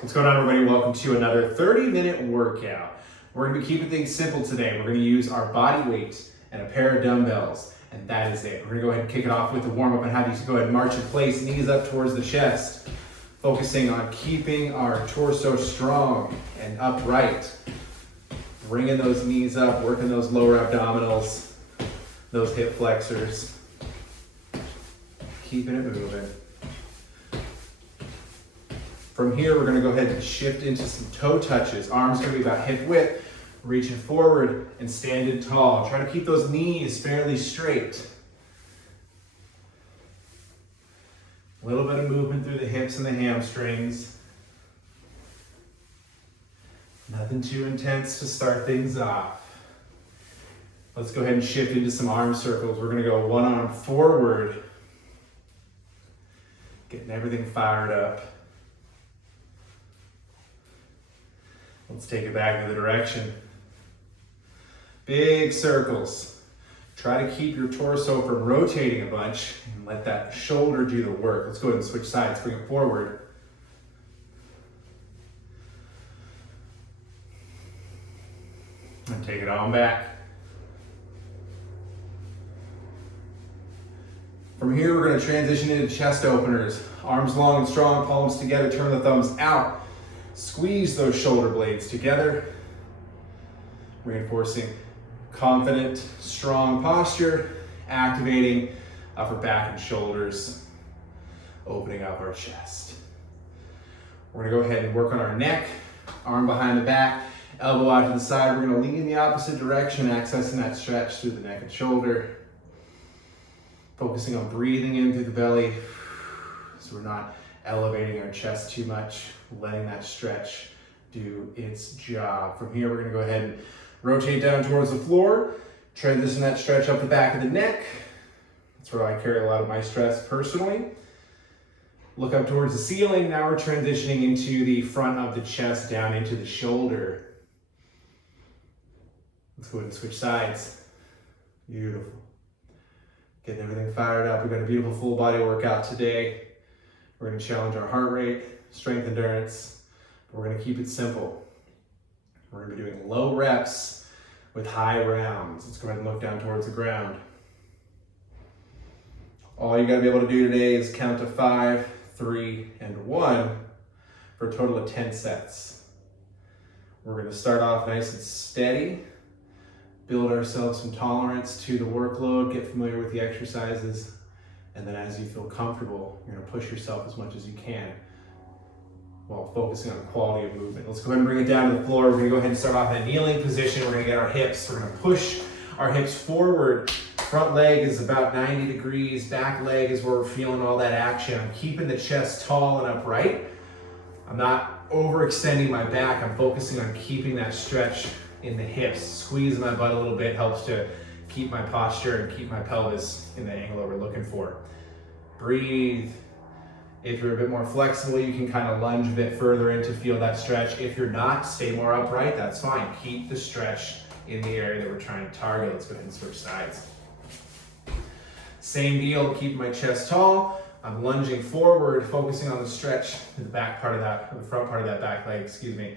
What's going on, everybody? Welcome to another 30-minute workout. We're going to be keeping things simple today. We're going to use our body weight and a pair of dumbbells, and that is it. We're going to go ahead and kick it off with a warm-up and have you go ahead and march in place, knees up towards the chest, focusing on keeping our torso strong and upright. Bringing those knees up, working those lower abdominals, those hip flexors. Keeping it moving. From here, we're going to go ahead and shift into some toe touches. Arms going to be about hip width, reaching forward and standing tall. Try to keep those knees fairly straight. A little bit of movement through the hips and the hamstrings. Nothing too intense to start things off. Let's go ahead and shift into some arm circles. We're going to go one arm forward, getting everything fired up. Let's take it back in the direction. Big circles. Try to keep your torso from rotating a bunch and let that shoulder do the work. Let's go ahead and switch sides, bring it forward. And take it on back. From here, we're going to transition into chest openers. Arms long and strong, palms together, turn the thumbs out. Squeeze those shoulder blades together, reinforcing confident, strong posture, activating upper back and shoulders, opening up our chest. We're gonna go ahead and work on our neck, arm behind the back, elbow out to the side. We're gonna lean the opposite direction, accessing that stretch through the neck and shoulder, focusing on breathing in through the belly, so we're not elevating our chest too much, letting that stretch do its job. From here, we're gonna go ahead and rotate down towards the floor, transition that stretch up the back of the neck. That's where I carry a lot of my stress personally. Look up towards the ceiling. Now we're transitioning into the front of the chest, down into the shoulder. Let's go ahead and switch sides. Beautiful. Getting everything fired up. We've got a beautiful full body workout today. We're going to challenge our heart rate, strength, endurance. We're going to keep it simple. We're going to be doing low reps with high rounds. Let's go ahead and look down towards the ground. All you got to be able to do today is count to 5, 3, and 1 for a total of 10 sets. We're going to start off nice and steady, build ourselves some tolerance to the workload, get familiar with the exercises. And then as you feel comfortable, you're gonna push yourself as much as you can while focusing on quality of movement. Let's go ahead and bring it down to the floor. We're gonna go ahead and start off in a kneeling position. We're gonna get our hips. We're gonna push our hips forward. Front leg is about 90 degrees. Back leg is where we're feeling all that action. I'm keeping the chest tall and upright. I'm not overextending my back. I'm focusing on keeping that stretch in the hips. Squeezing my butt a little bit helps to keep my posture and keep my pelvis in the angle that we're looking for. Breathe. If you're a bit more flexible, you can kind of lunge a bit further in to feel that stretch. If you're not, stay more upright, that's fine. Keep the stretch in the area that we're trying to target. Let's go ahead and switch sides. Same deal, keep my chest tall. I'm lunging forward, focusing on the stretch in the back part of that, or the front part of that back leg, excuse me.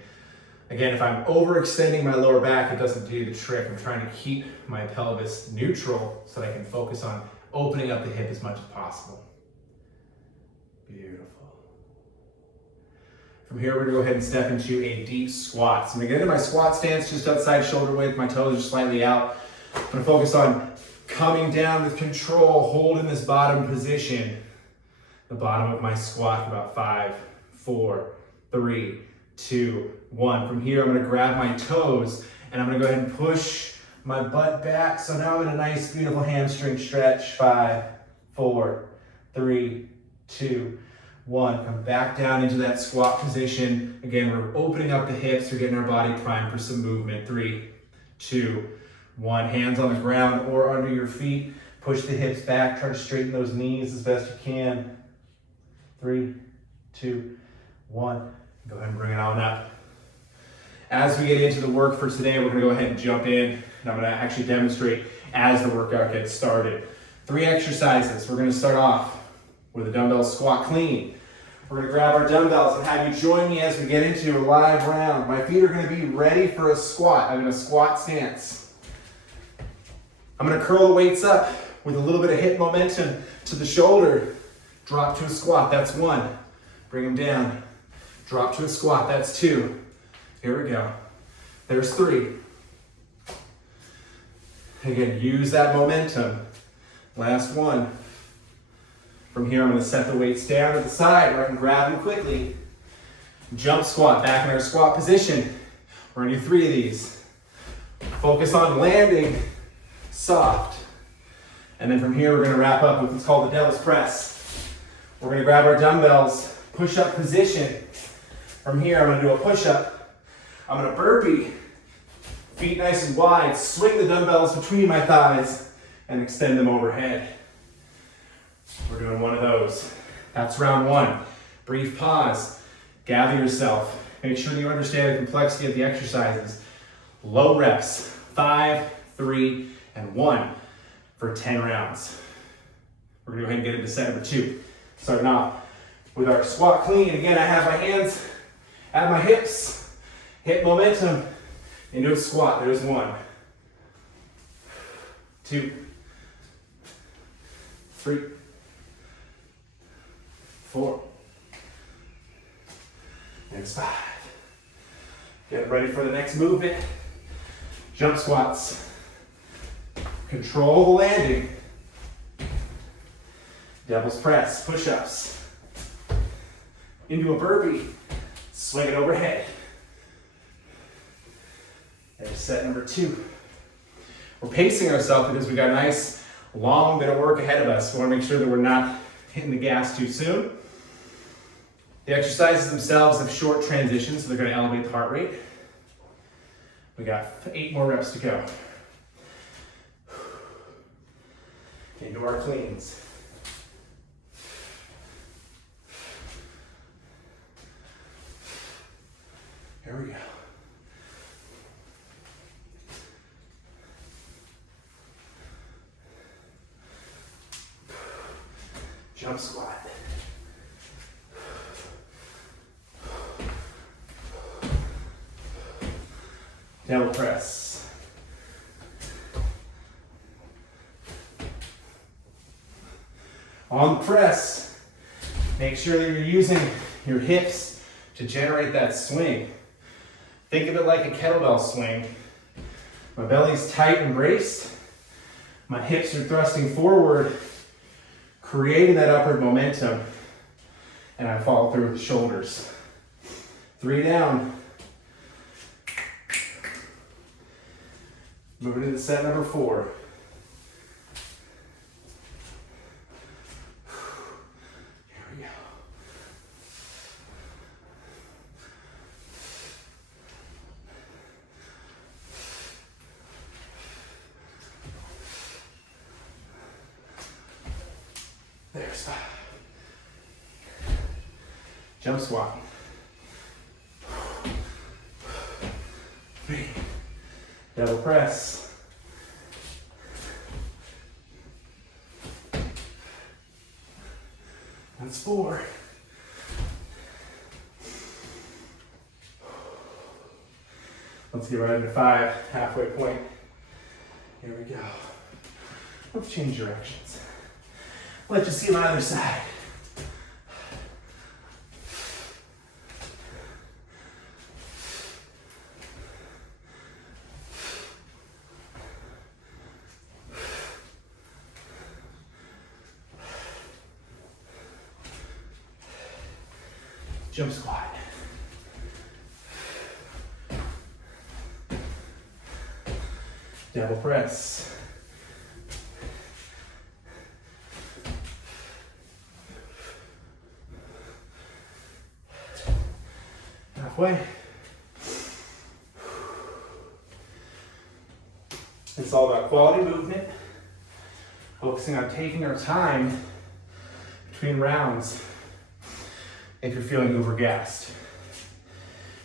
Again, if I'm overextending my lower back, it doesn't do the trick. I'm trying to keep my pelvis neutral so that I can focus on opening up the hip as much as possible. Beautiful. From here, we're gonna go ahead and step into a deep squat. So I'm gonna get into my squat stance just outside shoulder width. My toes are slightly out. I'm gonna focus on coming down with control, holding this bottom position. The bottom of my squat, about 5, 4, 3, 2, 1. From here, I'm gonna grab my toes and I'm gonna go ahead and push my butt back. So now I'm in a nice, beautiful hamstring stretch. 5, 4, 3, 2, 1. Come back down into that squat position. Again, we're opening up the hips. We're getting our body primed for some movement. 3, 2, 1. Hands on the ground or under your feet. Push the hips back. Try to straighten those knees as best you can. 3, 2, 1. Go ahead and bring it on up. As we get into the work for today, we're gonna go ahead and jump in, and I'm gonna actually demonstrate as the workout gets started. 3 exercises. We're gonna start off with a dumbbell squat clean. We're gonna grab our dumbbells and have you join me as we get into a live round. My feet are gonna be ready for a squat. I'm in a squat stance. I'm gonna curl the weights up with a little bit of hip momentum to the shoulder. Drop to a squat, that's 1. Bring them down. Drop to a squat, that's 2. Here we go. There's 3. Again, use that momentum. Last 1. From here, I'm going to set the weights down to the side where I can grab them quickly. Jump squat, back in our squat position. We're going to do 3 of these. Focus on landing soft. And then from here, we're going to wrap up with what's called the devil's press. We're going to grab our dumbbells, push-up position. From here, I'm going to do a push-up. I'm going to burpee. Feet nice and wide. Swing the dumbbells between my thighs and extend them overhead. We're doing 1 of those. That's round 1. Brief pause. Gather yourself. Make sure that you understand the complexity of the exercises. Low reps. 5, 3, and 1 for 10 rounds. We're gonna go ahead and get into set number 2. Starting off with our squat clean. Again, I have my hands at my hips. Hip momentum into a squat. There's 1, 2, 3, 4. There's 5. Get ready for the next movement. Jump squats. Control the landing. Devil's press, push-ups. Into a burpee. Swing it overhead. There's set number 2. We're pacing ourselves because we got a nice long bit of work ahead of us. We want to make sure that we're not hitting the gas too soon. The exercises themselves have short transitions, so they're going to elevate the heart rate. We got 8 more reps to go. Into our cleans. Here we go. Jump squat. Devil press. On the press, make sure that you're using your hips to generate that swing. Think of it like a kettlebell swing. My belly's tight and braced. My hips are thrusting forward, creating that upward momentum, and I follow through with the shoulders. 3 down. Moving into set number 4. Here we go. There's 5. Jump squat. 3. Double press. That's 4. Let's get right into 5, halfway point. Here we go. Let's change directions. Let you see my other side. Jump squat. Double press. Halfway. It's all about quality movement, focusing on taking our time between rounds. If you're feeling overgassed,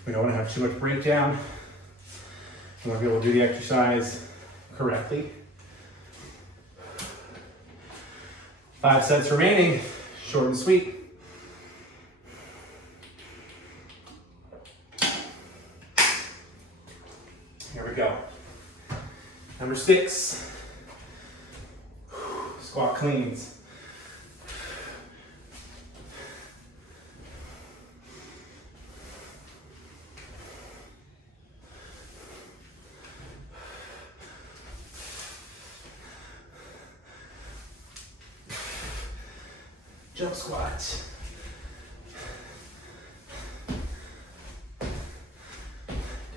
we don't want to have too much breakdown. We want to be able to do the exercise correctly. 5 sets remaining, short and sweet. Here we go. Number 6, squat cleans. Jump squat.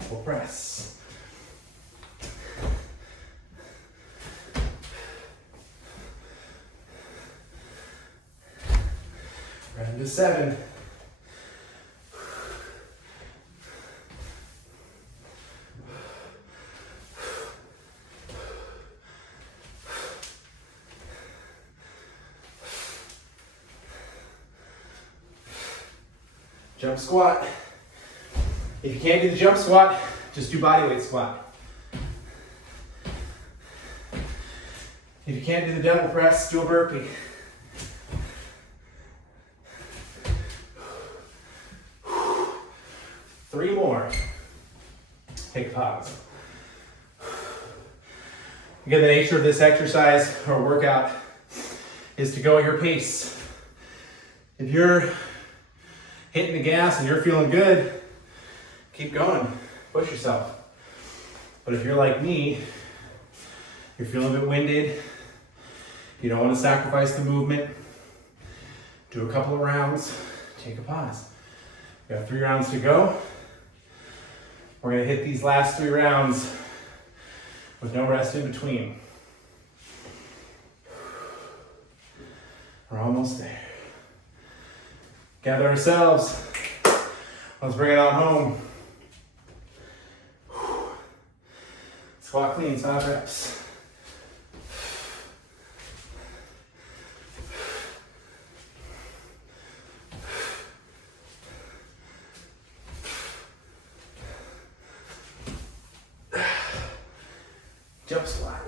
Double press. Round to 7. Jump squat. If you can't do the jump squat, just do bodyweight squat. If you can't do the double press, do a burpee. Three more. Take a pause. Again, the nature of this exercise or workout is to go at your pace. If you're hitting the gas and you're feeling good, keep going, push yourself. But if you're like me, you're feeling a bit winded, you don't want to sacrifice the movement, do a couple of rounds, take a pause. We have 3 rounds to go. We're gonna hit these last 3 rounds with no rest in between. We're almost there. Gather ourselves. Let's bring it on home. Squat cleans, 5 reps. Jump squat.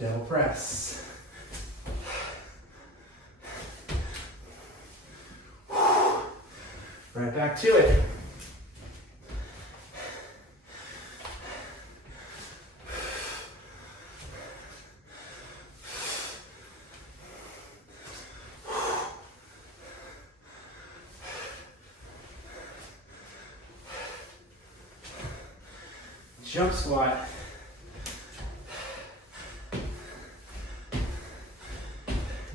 Double press. Right back to it. Jump squat.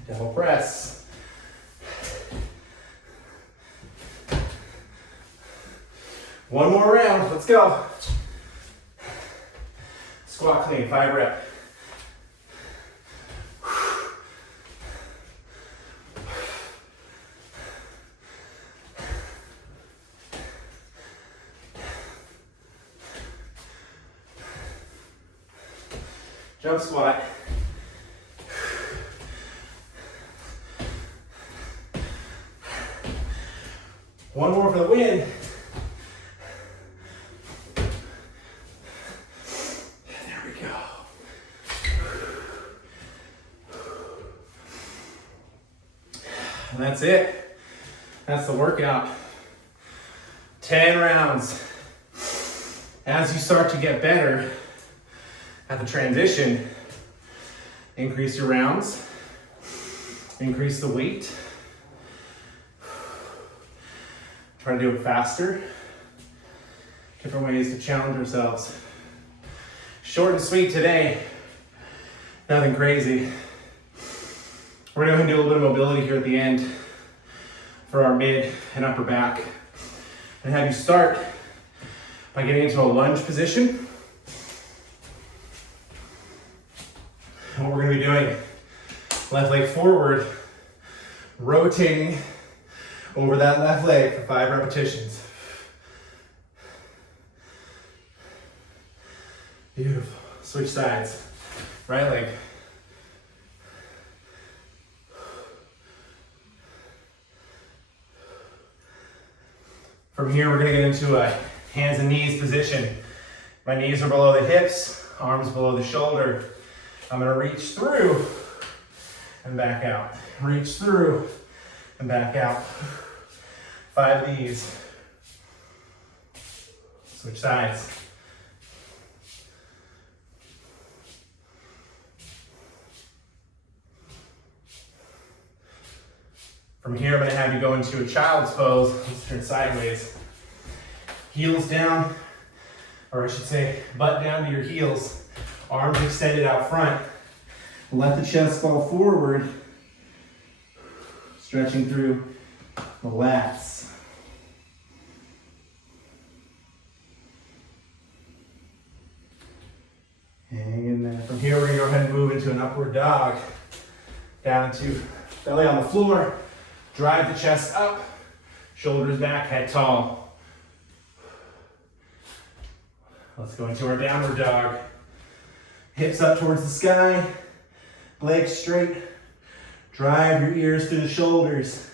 Double press. One more round, let's go. Squat clean, 5 reps. Jump squat. One more for the win. There we go. And that's it. That's the workout. 10 rounds. As you start to get better at the transition, increase your rounds, increase the weight. Try to do it faster. Different ways to challenge ourselves. Short and sweet today. Nothing crazy. We're going to do a little bit of mobility here at the end for our mid and upper back. And have you start by getting into a lunge position. And what we're going to be doing, left leg forward, rotating over that left leg for 5 repetitions. Beautiful. Switch sides. Right leg. From here, we're going to get into a hands and knees position. My knees are below the hips, arms below the shoulder. I'm going to reach through and back out. Reach through and back out. 5 of these. Switch sides. From here, I'm going to have you go into a child's pose. Let's turn sideways. Heels down, or I should say, butt down to your heels. Arms extended out front. Let the chest fall forward. Stretching through the lats. Hang in there. From here, we're going to go ahead and move into an upward dog. Down to belly on the floor. Drive the chest up. Shoulders back, head tall. Let's go into our downward dog. Hips up towards the sky. Legs straight. Drive your ears to the shoulders.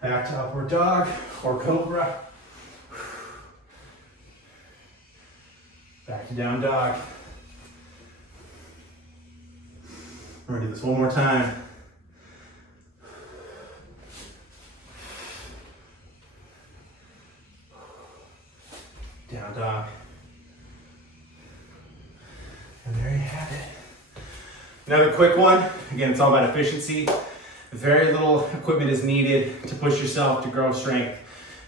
Back to upward dog or cobra. Back to down dog. We're gonna do this one more time. Down dog. And there you have it. Another quick one. Again, it's all about efficiency. Very little equipment is needed to push yourself to grow strength,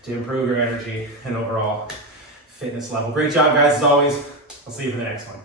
to improve your energy and overall fitness level. Great job, guys, as always. I'll see you for the next one.